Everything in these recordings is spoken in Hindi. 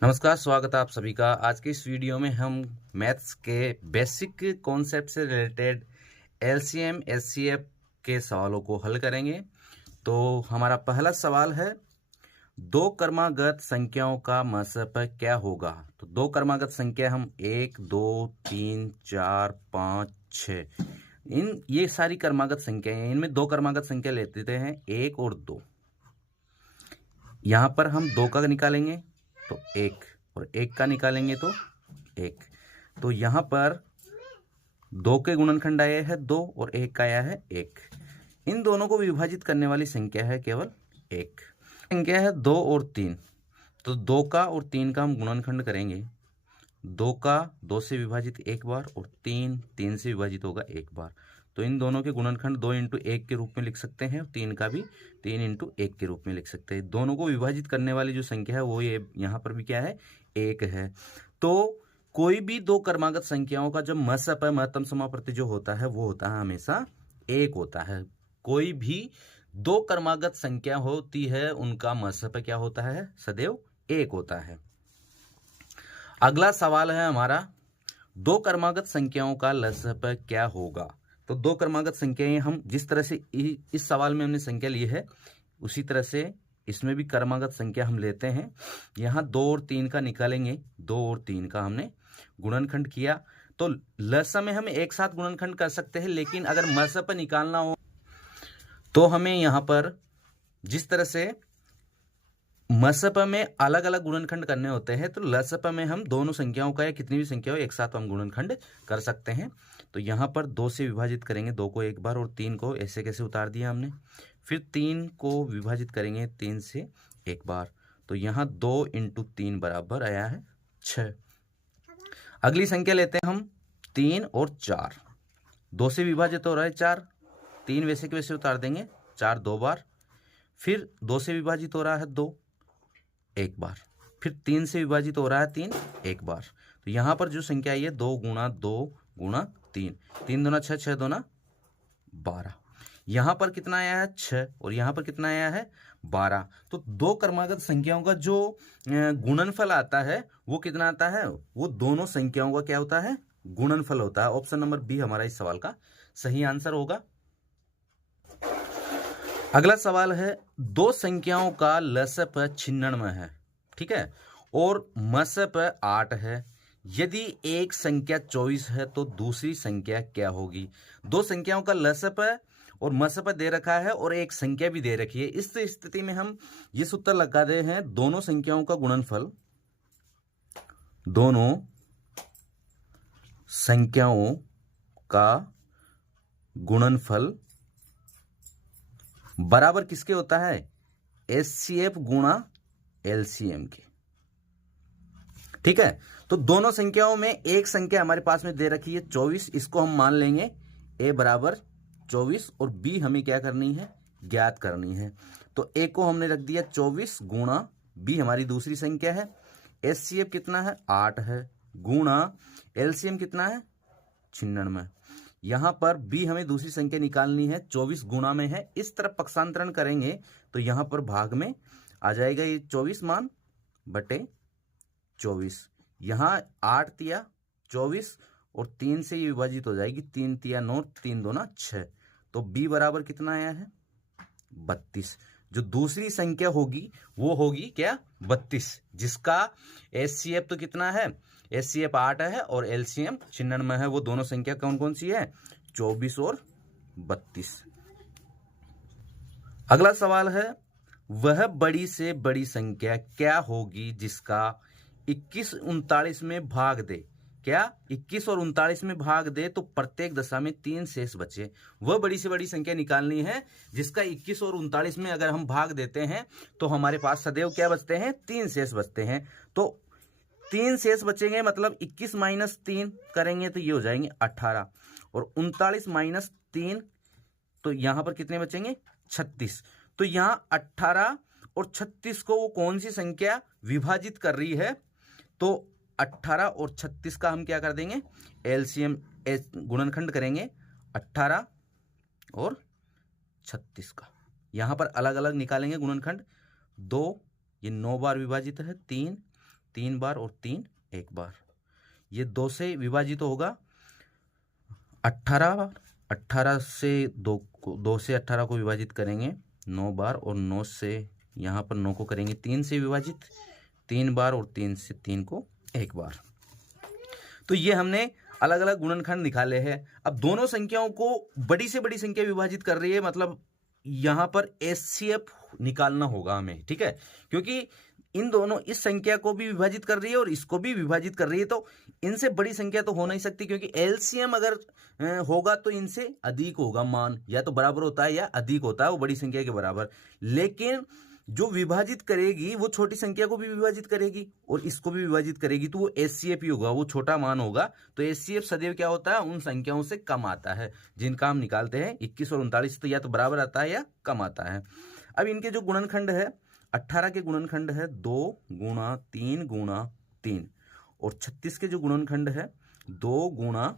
नमस्कार, स्वागत है आप सभी का। आज के इस वीडियो में हम मैथ्स के बेसिक कॉन्सेप्ट से रिलेटेड एलसीएम एचसीएफ के सवालों को हल करेंगे। तो हमारा पहला सवाल है, दो क्रमागत संख्याओं का महत्व क्या होगा। तो दो क्रमागत संख्या हम 1, 2, 3, 4, 5, 6 ये सारी क्रमागत संख्याएं हैं। इनमें दो क्रमागत संख्या ले लेते हैं, 1 और 2। यहाँ पर हम 2 का निकालेंगे तो 1 और 1 का निकालेंगे तो 1। तो यहाँ पर 2 के गुणनखंड आया है 2 और 1 का आया है 1। इन दोनों को विभाजित करने वाली संख्या है केवल 1। संख्या है 2 और 3। तो 2 का और 3 का हम गुणनखंड करेंगे। 2 का 2 से विभाजित एक बार और 3 से विभाजित होगा एक बार। तो इन दोनों के गुणनखंड 2 × 1 के रूप में लिख सकते हैं। 3 का भी 3 × 1 के रूप में लिख सकते हैं। दोनों को विभाजित करने वाली जो संख्या है वो ये यहाँ पर भी क्या है, 1 है। तो कोई भी दो क्रमागत संख्याओं का जो महत्व है, महत्तम समाप्रति जो होता है वो होता है हमेशा 1 होता है। कोई भी दो क्रमागत संख्या होती है उनका महत्व क्या होता है, सदैव 1 होता है। अगला सवाल है हमारा, दो क्रमागत संख्याओं का लसाअ क्या होगा। तो दो क्रमागत संख्याएं हम जिस तरह से इस सवाल में हमने संख्या ली है उसी तरह से इसमें भी क्रमागत संख्या हम लेते हैं। यहाँ 2 और 3 का निकालेंगे। 2 और 3 का हमने गुणनखंड किया तो लसाअ में हम एक साथ गुणनखंड कर सकते हैं, लेकिन अगर महत्व निकालना हो तो हमें यहाँ पर जिस तरह से महत्व में अलग अलग गुणनखंड करने होते हैं तो लसाअ में हम दोनों संख्याओं का या कितनी भी संख्या हो एक साथ हम गुणनखंड कर सकते हैं। तो यहाँ पर 2 से विभाजित करेंगे 2 को एक बार और 3 को ऐसे कैसे उतार दिया हमने। फिर 3 को विभाजित करेंगे 3 से एक बार। तो यहाँ 2 × 3 बराबर आया है 6। अगली संख्या लेते हैं हम 3 और 4। 2 से विभाजित हो रहा है 4, 3 वैसे के वैसे उतार देंगे, 4 2 बार। फिर 2 से विभाजित हो रहा है 2 एक बार। फिर 3 से विभाजित हो रहा है 3 एक बार। तो यहाँ पर जो संख्या आई है 2 × 2 × 3, 3 दूना 6, 6 दूना 12। यहाँ पर कितना आया है 6 और यहाँ पर कितना आया है 12। तो दो क्रमागत संख्याओं का जो गुणनफल आता है वो कितना आता है, वो दोनों संख्याओं का क्या होता है, गुणनफल होता है। ऑप्शन नंबर बी हमारा इस सवाल का सही आंसर होगा। अगला सवाल है, दो संख्याओं का लसाअ 96 है, ठीक है, और मसाअ 8 है। यदि एक संख्या 24 है तो दूसरी संख्या क्या होगी। दो संख्याओं का लसाअ और मसाअ दे रखा है और एक संख्या भी दे रखी है। इस स्थिति में हम ये सूत्र लगा दे हैं, दोनों संख्याओं का गुणनफल, दोनों संख्याओं का गुणनफल बराबर किसके होता है, एचसीएफ गुणा एलसीएम के, ठीक है। तो दोनों संख्याओं में एक संख्या हमारे पास में दे रखी है 24, इसको हम मान लेंगे a बराबर 24 और b हमें क्या करनी है, ज्ञात करनी है। तो a को हमने रख दिया 24 गुणा b हमारी दूसरी संख्या है, एचसीएफ कितना है 8 है, गुणा एलसीएम कितना है 96। यहाँ पर b हमें दूसरी संख्या निकालनी है, 24 गुणा में है, इस तरफ पक्षांतरण करेंगे तो यहाँ पर भाग में आ जाएगा ये 24 मान बटे 24। यहाँ 8 तिया 24 और 3 से ये विभाजित हो जाएगी, 3 तिया 9, 3 दूना 6। तो b बराबर कितना आया है 32। जो दूसरी संख्या होगी वो होगी क्या, 32, जिसका एचसीएफ तो कितना है, एचसीएफ 8 है और एलसीएम 96 है। वो दोनों संख्या कौन कौन सी है, 24 और 32। अगला सवाल है, वह बड़ी से बड़ी संख्या क्या होगी जिसका 21 39 में भाग दे। क्या 21 और 39 में भाग दे तो प्रत्येक दशा में 3 शेष बचे। वह बड़ी से बड़ी संख्या निकालनी है जिसका 21 और 39 में अगर हम भाग देते हैं तो हमारे पास सदैव क्या बचते हैं, 3 शेष बचते हैं। तो 3 शेष बचेंगे, मतलब 21 - 3 करेंगे तो ये हो जाएंगे 18 और 39 - 3 तो यहां पर कितने बचेंगे 36। तो यहां 18 और 36 को वो कौन सी संख्या विभाजित कर रही है, तो 18 और 36 का हम क्या कर देंगे, एलसीएम गुणनखंड करेंगे 18 और 36 का। यहां पर अलग अलग निकालेंगे गुणनखंड। 2 ये 9 बार विभाजित है, 3 3 बार और 3 एक बार। ये 2 से विभाजित होगा 18 बार। 18 से 2 से 18 को विभाजित करेंगे 9 बार, और 9 से यहाँ पर 9 को करेंगे 3 से विभाजित 3 बार, और 3 से 3 को एक बार। तो ये हमने अलग अलग गुणनखंड निकाले हैं। अब दोनों संख्याओं को बड़ी से बड़ी संख्या विभाजित कर रही है, मतलब यहाँ पर एचसीएफ निकालना होगा हमें, ठीक है, क्योंकि इन दोनों, इस संख्या को भी विभाजित कर रही है और इसको भी विभाजित कर रही है, तो इनसे बड़ी संख्या तो हो नहीं सकती, क्योंकि एलसीएम अगर होगा तो इनसे अधिक होगा मान, या तो बराबर होता है या अधिक होता है वो बड़ी संख्या के बराबर। लेकिन जो विभाजित करेगी वो छोटी संख्या को भी विभाजित करेगी और इसको भी विभाजित करेगी, तो वो एचसीएफ ही होगा, वो छोटा मान होगा। तो एचसीएफ सदैव क्या होता है, उन संख्याओं से कम आता है जिनका हम निकालते हैं 21 और 39, तो या तो बराबर आता है या कम आता है। अब इनके जो गुणनखंड है 18 के गुणनखंड है 2 गुणा 3 गुणा 3, और 36 के जो गुणनखंड है 2 गुणा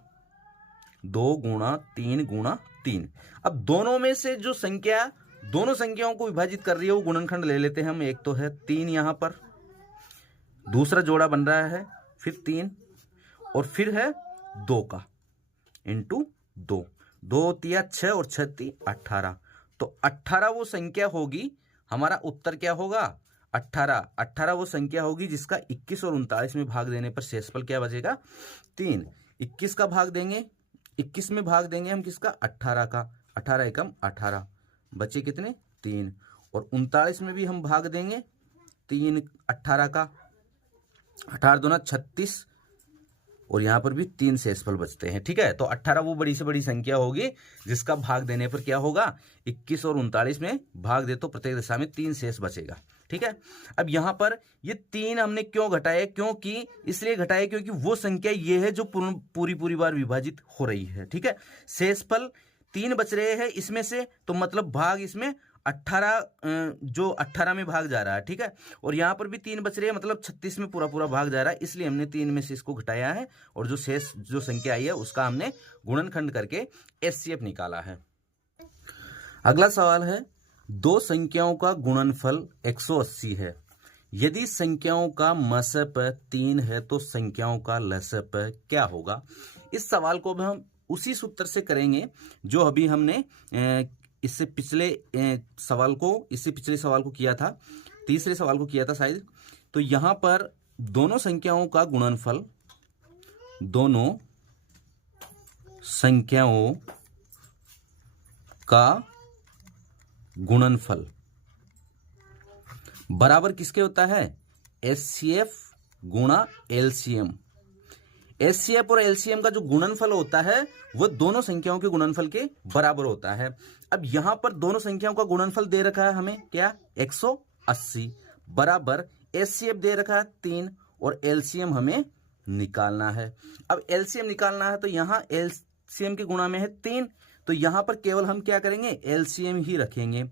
3 गुणा 3। अब दोनों में से जो संख्या दोनों संख्याओं को विभाजित कर रही है वो गुणनखंड ले लेते हैं हम। एक तो है 3 यहाँ पर, दूसरा जोड़ा बन रहा है फिर 3, और फिर है 2 का इंटू 2, 2 तिया 6 और 6 ती 18। तो 18 वो संख्या होगी, हमारा उत्तर क्या होगा 18 वो संख्या होगी जिसका 21 और 39 में भाग देने पर शेषफल क्या बचेगा 3। 21 का भाग देंगे, 21 में भाग देंगे हम किसका 18 का, 18 एकम 18, बचे कितने 3, और 39 में भी हम भाग देंगे 3 18 का, 18 दूना 36, और यहाँ पर भी 3 शेषफल बचते हैं, ठीक है। तो 18 वो बड़ी से बड़ी संख्या होगी जिसका भाग देने पर क्या होगा 21 और 39 में भाग दे तो प्रत्येक दिशा में 3 शेष बचेगा, ठीक है। अब यहाँ पर ये 3 हमने क्यों घटाए, क्योंकि इसलिए घटाए क्योंकि वो संख्या ये है जो पूरी बार विभाजित हो रही है, ठीक है। शेषफल 3 बच रहे हैं इसमें से, तो मतलब भाग इसमें 18 जो 18 में भाग जा रहा है, ठीक है, और यहाँ पर भी 3 बच रहे हैं, मतलब 36 में पूरा भाग जा रहा है, इसलिए हमने 3 में से इसको घटाया है और जो शेष जो संख्या आई है उसका हमने गुणनखंड करके एचसीएफ निकाला है। अगला सवाल है, 2 संख्याओं का गुणनफल 180 है, यदि संख्याओं का मसप 3 है तो संख्याओं का लसप क्या होगा। इस सवाल को भी हम उसी सूत्र से करेंगे जो अभी हमने इससे पिछले सवाल को किया था, तीसरे सवाल को किया था शायद। तो यहां पर दोनों संख्याओं का गुणनफल बराबर किसके होता है, एचसीएफ गुणा एलसीएम। एचसीएफ और एलसीएम का जो गुणनफल होता है वो दोनों संख्याओं के गुणनफल के बराबर होता है। अब यहां पर दोनों संख्याओं का गुणनफल दे रखा है हमें क्या 180 बराबर एचसीएफ दे रखा है 3 और एलसीएम हमें निकालना है। अब एलसीएम निकालना है तो यहां एलसीएम के गुणा में है 3, तो यहां पर केवल हम क्या करेंगे एलसीएम ही रखेंगे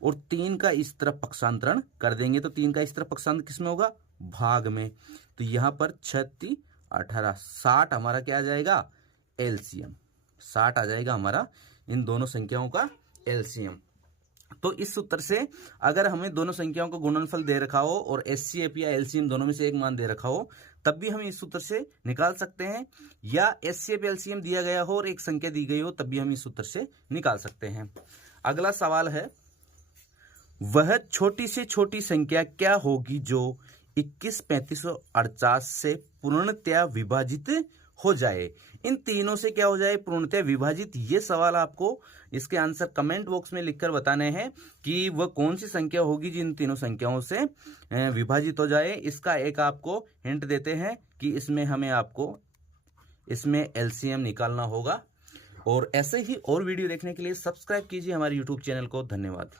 और 3 का इस तरफ पक्षांतरण कर देंगे। तो 3 का इस तरफ पक्षांतरण किसमें होगा भाग में, तो यहां पर 36 18 60 हमारा क्या आ जाएगा एलसीएम, 60 आ जाएगा हमारा इन दोनों संख्याओं का एलसीएम। तो इस सूत्र से अगर हमें दोनों संख्याओं का गुणनफल दे रखा हो और एचसीएफ या एलसीएम दोनों में से एक मान दे रखा हो तब भी हम इस सूत्र से निकाल सकते हैं, या एचसीएफ एलसीएम दिया गया हो और एक संख्या दी गई हो तब भी हम इस सूत्र से निकाल सकते हैं। अगला सवाल है, वह छोटी से छोटी संख्या क्या होगी जो 21, 35 और 48 से पूर्णतया विभाजित हो जाए। इन तीनों से क्या हो जाए पूर्णतया विभाजित। ये सवाल आपको इसके आंसर कमेंट बॉक्स में लिखकर बताने हैं कि वह कौन सी संख्या होगी जिन तीनों संख्याओं से विभाजित हो जाए। इसका एक आपको हिंट देते हैं कि इसमें एलसीएम निकालना होगा। और ऐसे ही और वीडियो देखने के लिए सब्सक्राइब कीजिए हमारे यूट्यूब चैनल को। धन्यवाद।